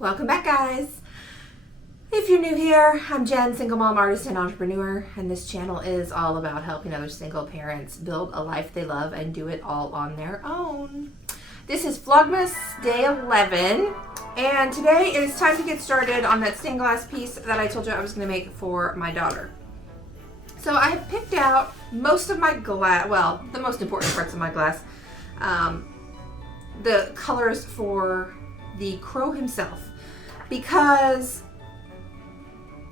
Welcome back, guys. If you're new here, I'm Jen, single mom, artist, and entrepreneur, and this channel is all about helping other single parents build a life they love and do it all on their own. This is Vlogmas Day 11, and today it is time to get started on that stained glass piece that I told you I was going to make for my daughter. So I have picked out most of my glass, well, the most important parts of my glass, the colors for the crow himself, because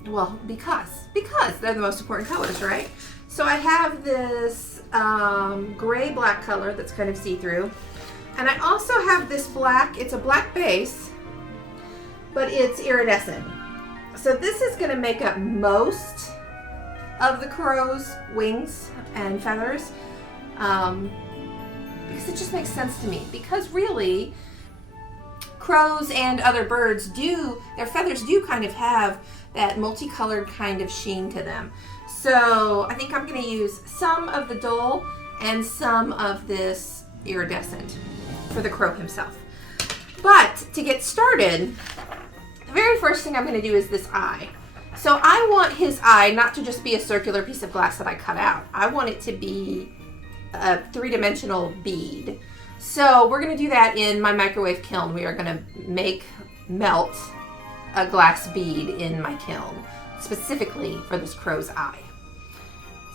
they're the most important colors, right? So I have this gray-black color that's kind of see-through, and I also have this black. It's a black base, but it's iridescent. So this is going to make up most of the crow's wings and feathers, because it just makes sense to me, because really crows and other birds their feathers do kind of have that multicolored kind of sheen to them. So I think I'm going to use some of the dull and some of this iridescent for the crow himself. But to get started, the very first thing I'm going to do is this eye. So I want his eye not to just be a circular piece of glass that I cut out. I want it to be a three-dimensional bead. So we're going to do that in my microwave kiln. We are going to melt a glass bead in my kiln, specifically for this crow's eye.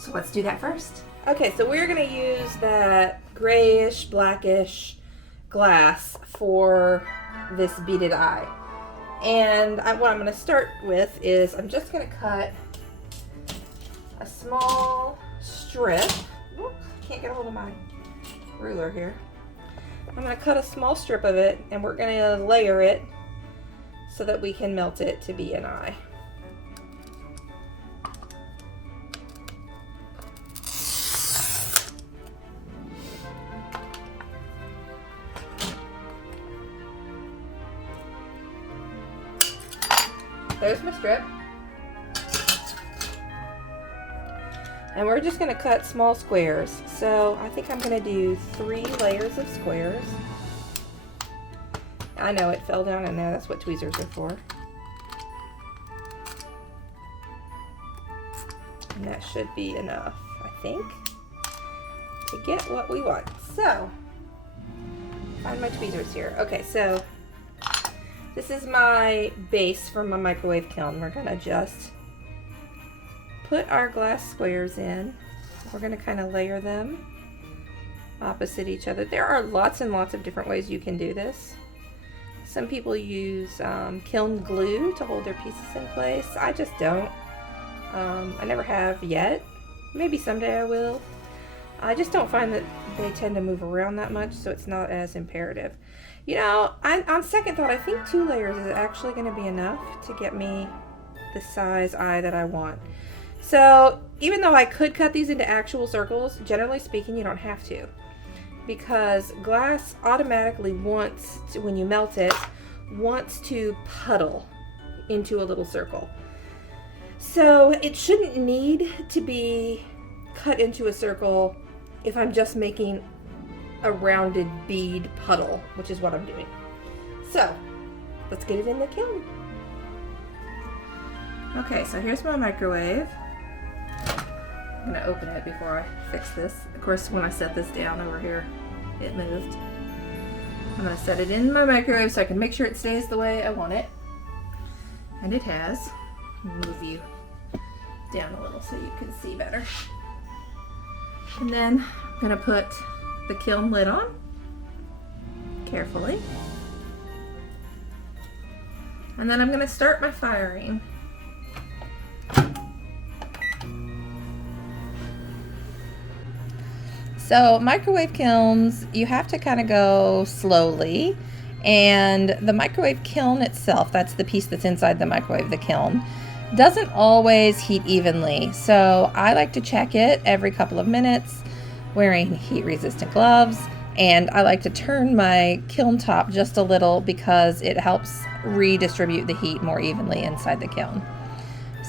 So let's do that first. Okay, so we're going to use that grayish, blackish glass for this beaded eye. And what I'm going to start with is I'm just going to cut a small strip. Oop, can't get a hold of my ruler here. I'm going to cut a small strip of it, and we're going to layer it so that we can melt it to be an eye. There's my strip. And we're just going to cut small squares. So I think I'm going to do 3 layers of squares. I know it fell down in there. That's what tweezers are for. And that should be enough, I think, to get what we want. So, find my tweezers here. Okay, so this is my base for my microwave kiln. We're going to just put our glass squares in. We're going to kind of layer them opposite each other. There are lots and lots of different ways you can do this. Some people use kiln glue to hold their pieces in place. I just don't. I never have yet. Maybe someday I will. I just don't find that they tend to move around that much, so it's not as imperative. You know, on second thought, I think 2 layers is actually going to be enough to get me the size eye that I want. So even though I could cut these into actual circles, generally speaking, you don't have to, because glass automatically wants to, when you melt it, wants to puddle into a little circle. So it shouldn't need to be cut into a circle if I'm just making a rounded bead puddle, which is what I'm doing. So let's get it in the kiln. Okay, so here's my microwave. I'm going to open it before I fix this. Of course, when I set this down over here, it moved. I'm going to set it in my microwave so I can make sure it stays the way I want it. And it has. Move you down a little so you can see better. And then I'm going to put the kiln lid on carefully. And then I'm going to start my firing. So microwave kilns, you have to kind of go slowly, and the microwave kiln itself, that's the piece that's inside the microwave, the kiln, doesn't always heat evenly. So I like to check it every couple of minutes wearing heat resistant gloves, and I like to turn my kiln top just a little because it helps redistribute the heat more evenly inside the kiln.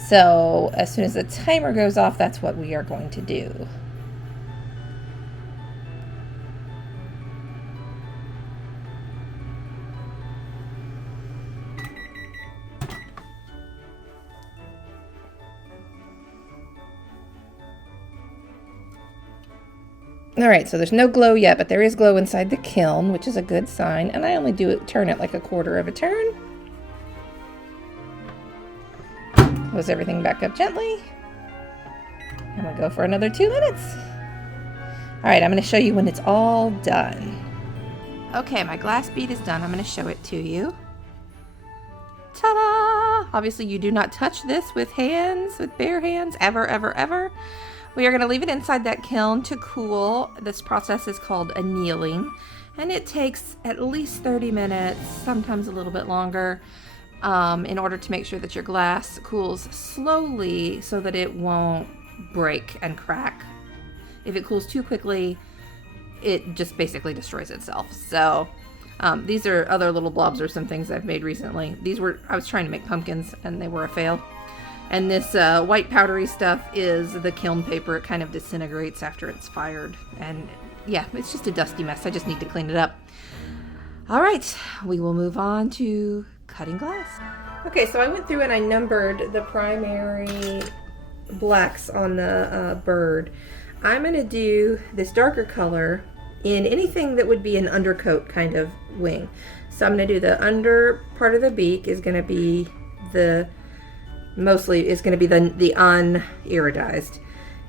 So as soon as the timer goes off, that's what we are going to do. All right, so there's no glow yet, but there is glow inside the kiln, which is a good sign. And I only turn it like a quarter of a turn. Close everything back up gently. I'm gonna go for another 2 minutes. All right, I'm gonna show you when it's all done. Okay, my glass bead is done. I'm gonna show it to you. Ta-da! Obviously, you do not touch this with bare hands, ever, ever, ever. We are gonna leave it inside that kiln to cool. This process is called annealing, and it takes at least 30 minutes, sometimes a little bit longer, in order to make sure that your glass cools slowly so that it won't break and crack. If it cools too quickly, it just basically destroys itself. So these are other little blobs or some things I've made recently. I was trying to make pumpkins and they were a fail. And this white powdery stuff is the kiln paper. It kind of disintegrates after it's fired. And yeah, it's just a dusty mess. I just need to clean it up. All right, we will move on to cutting glass. Okay, so I went through and I numbered the primary blacks on the bird. I'm going to do this darker color in anything that would be an undercoat kind of wing. So I'm going to do the under part of the beak is going to be the uniridized.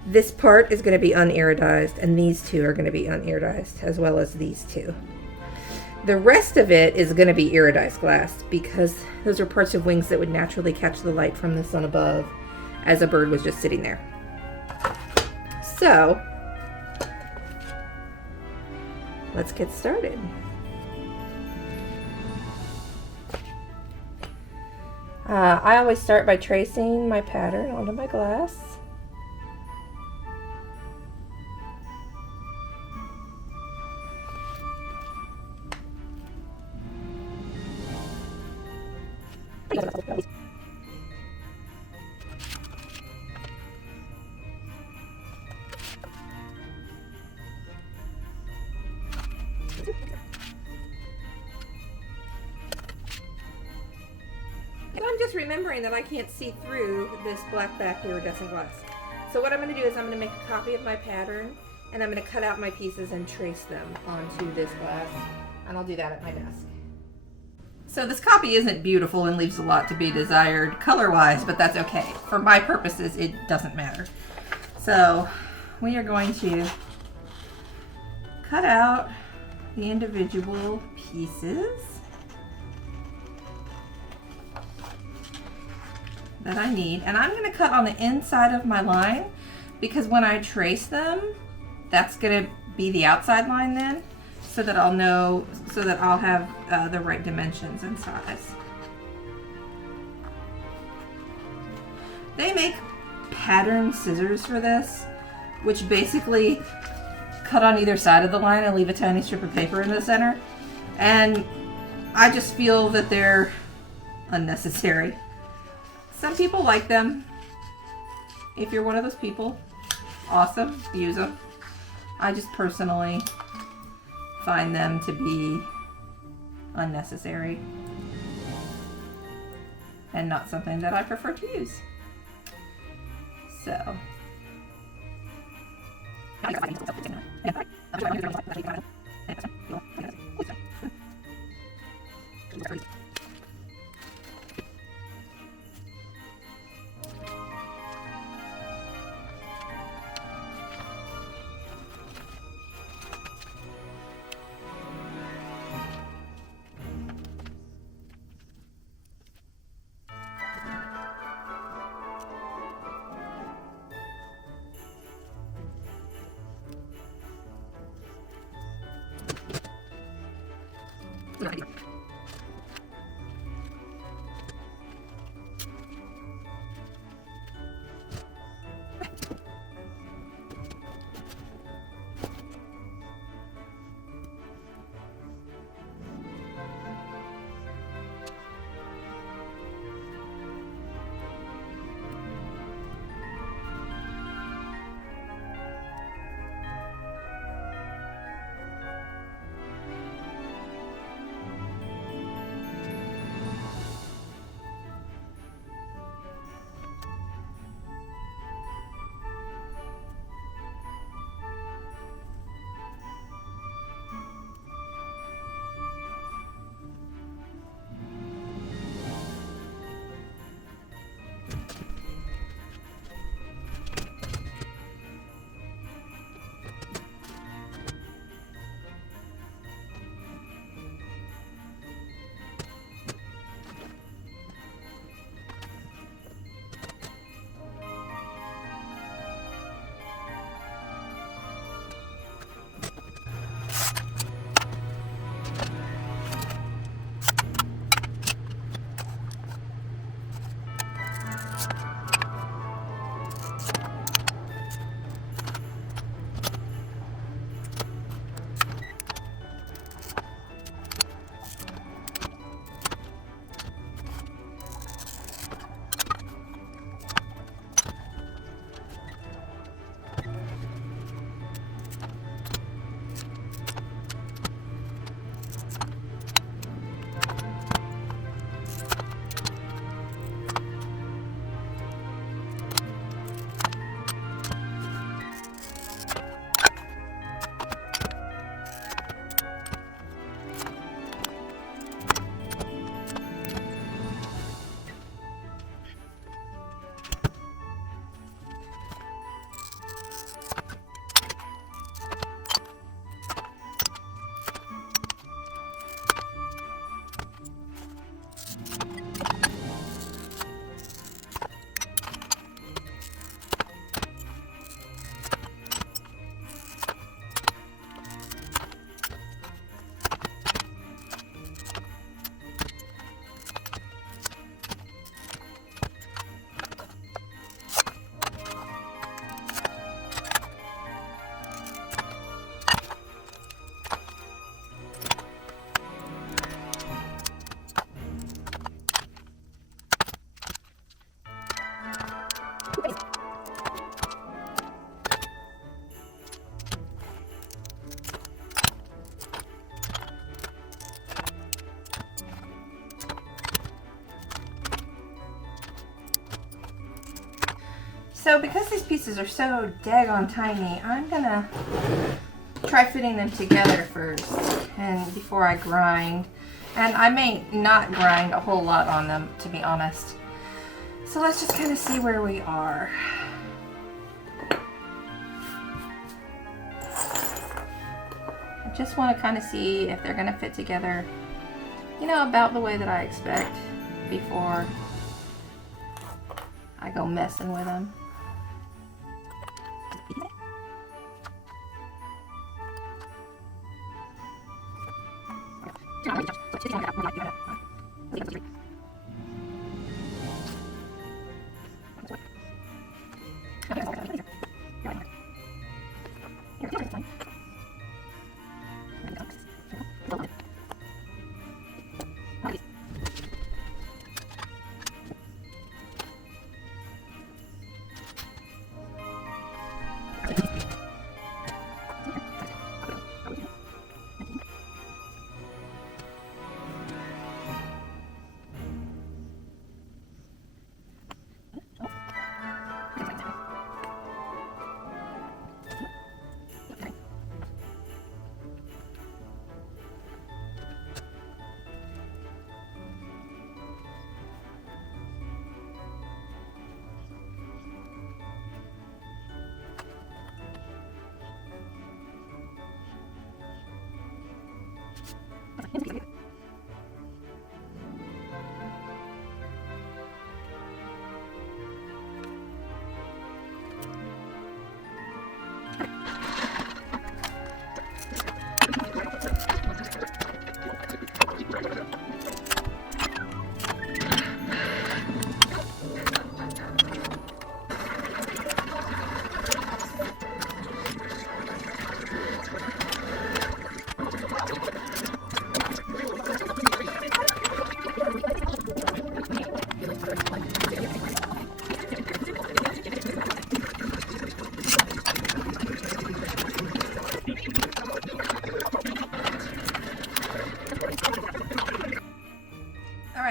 This part is going to be uniridized, and these two are going to be uniridized, as well as these two. The rest of it is going to be iridized glass, because those are parts of wings that would naturally catch the light from the sun above as a bird was just sitting there. So let's get started. I always start by tracing my pattern onto my glass. I'm just remembering that I can't see through this black back iridescent glass. So what I'm going to do is I'm going to make a copy of my pattern, and I'm going to cut out my pieces and trace them onto this glass, and I'll do that at my desk. So this copy isn't beautiful and leaves a lot to be desired color-wise, but that's okay. For my purposes, it doesn't matter. So we are going to cut out the individual pieces that I need, and I'm going to cut on the inside of my line, because when I trace them, that's going to be the outside line then, so that I'll know, so that I'll have the right dimensions and size. They make pattern scissors for this, which basically cut on either side of the line and leave a tiny strip of paper in the center, and I just feel that they're unnecessary. Some people like them. If you're one of those people, awesome, use them. I just personally find them to be unnecessary and not something that I prefer to use. So. So because these pieces are so daggone tiny, I'm gonna try fitting them together first and before I grind. And I may not grind a whole lot on them, to be honest. So let's just kind of see where we are. I just want to kind of see if they're going to fit together, you know, about the way that I expect before I go messing with them.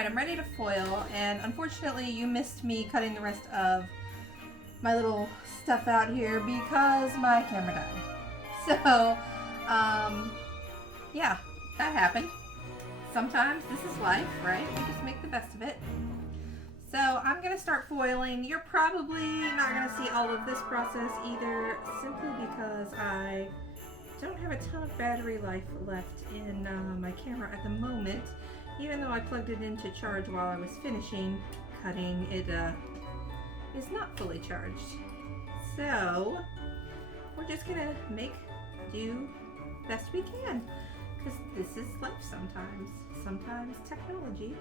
I'm ready to foil, and unfortunately you missed me cutting the rest of my little stuff out here because my camera died. So, yeah, that happened. Sometimes this is life, right? We just make the best of it. So I'm going to start foiling. You're probably not going to see all of this process either, simply because I don't have a ton of battery life left in my camera at the moment. Even though I plugged it in to charge while I was finishing cutting, it is not fully charged. So we're just gonna make do best we can, because this is life sometimes. Sometimes technology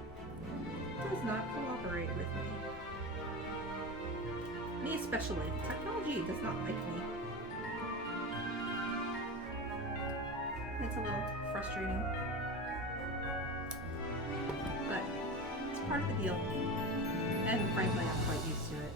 does not cooperate with me. Me especially. Technology does not like me. It's a little frustrating. But it's part of the deal, and frankly I'm quite used to it.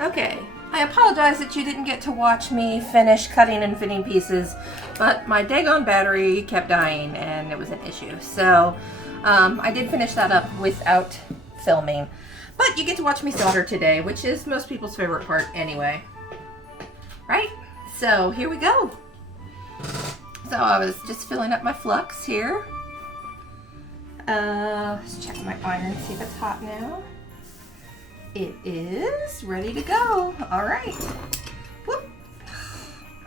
Okay, I apologize that you didn't get to watch me finish cutting and fitting pieces, but my daggone battery kept dying and it was an issue. So I did finish that up without filming. But you get to watch me solder today, which is most people's favorite part anyway. Right? So here we go. So I was just filling up my flux here. Let's check my iron, see if it's hot now. It is ready to go. All right. Whoop.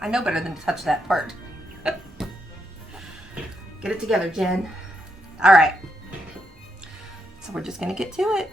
I know better than to touch that part. Get it together, Jen. All right. So we're just gonna get to it.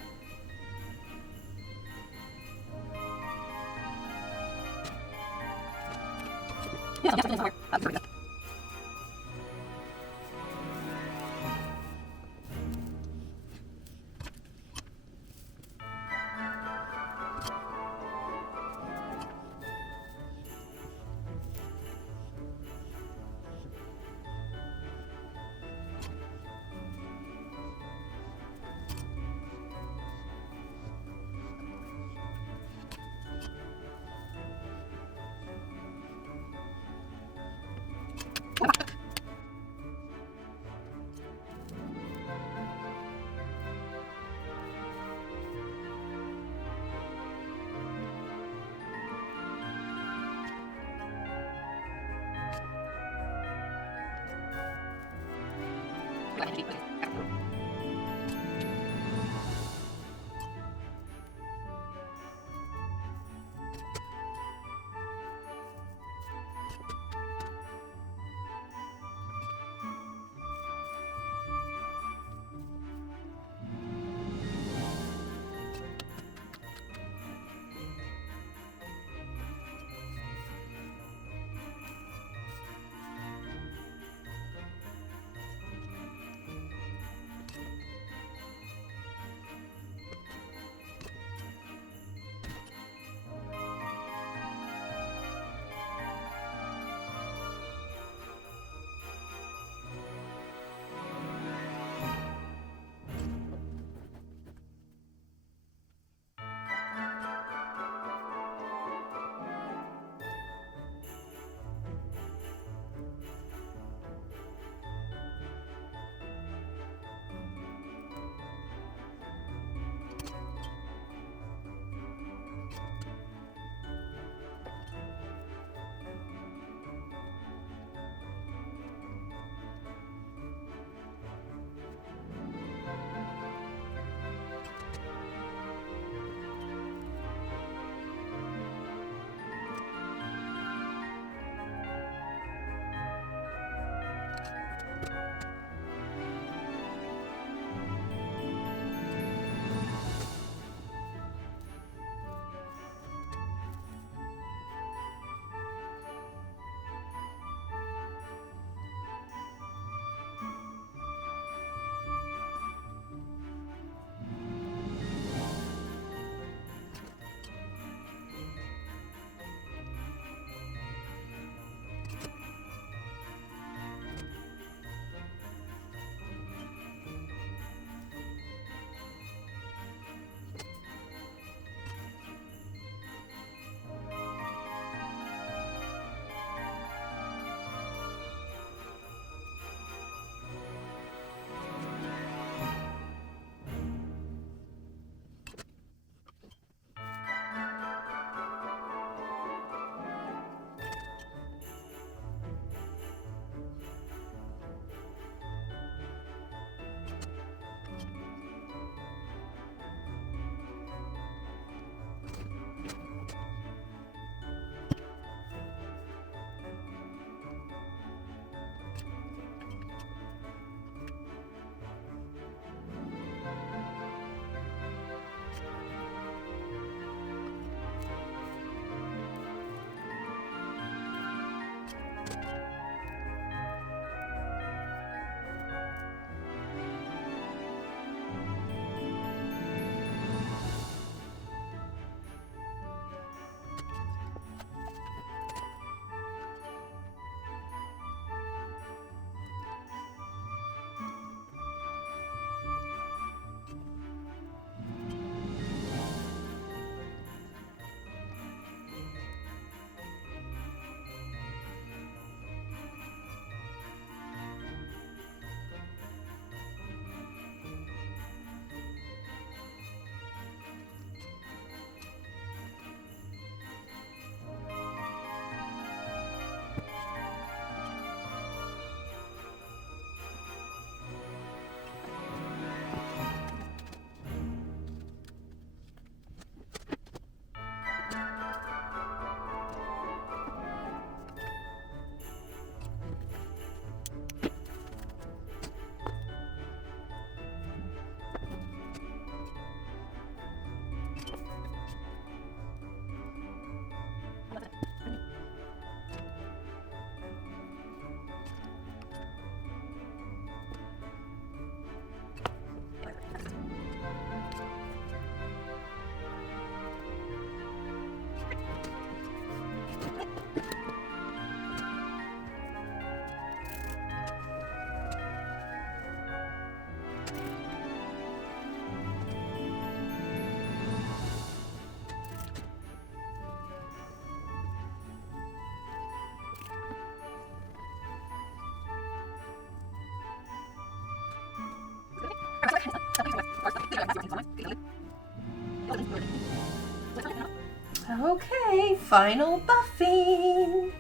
Okay, final buffing.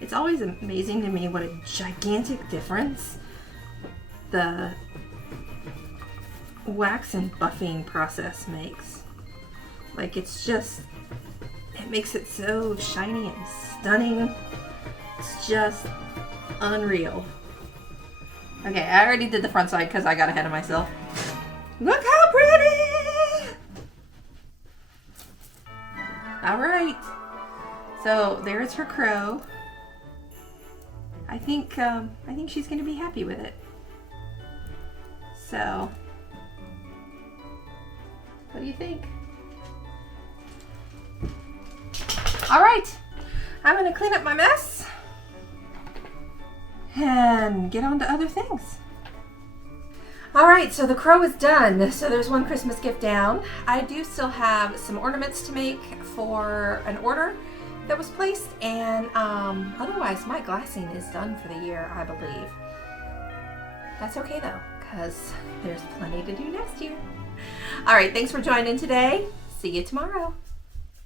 It's always amazing to me what a gigantic difference the wax and buffing process makes. Like, it's just, it makes it so shiny and stunning. It's just unreal. Okay, I already did the front side because I got ahead of myself. Look how pretty! All right, so there's her crow. I think she's gonna be happy with it. So, what do you think? All right, I'm gonna clean up my mess and get on to other things. All right, so the crow is done. So there's one Christmas gift down. I do still have some ornaments to make for an order that was placed, and otherwise my glassing is done for the year, I believe. That's okay though, because there's plenty to do next year. All right, thanks for joining today. See you tomorrow.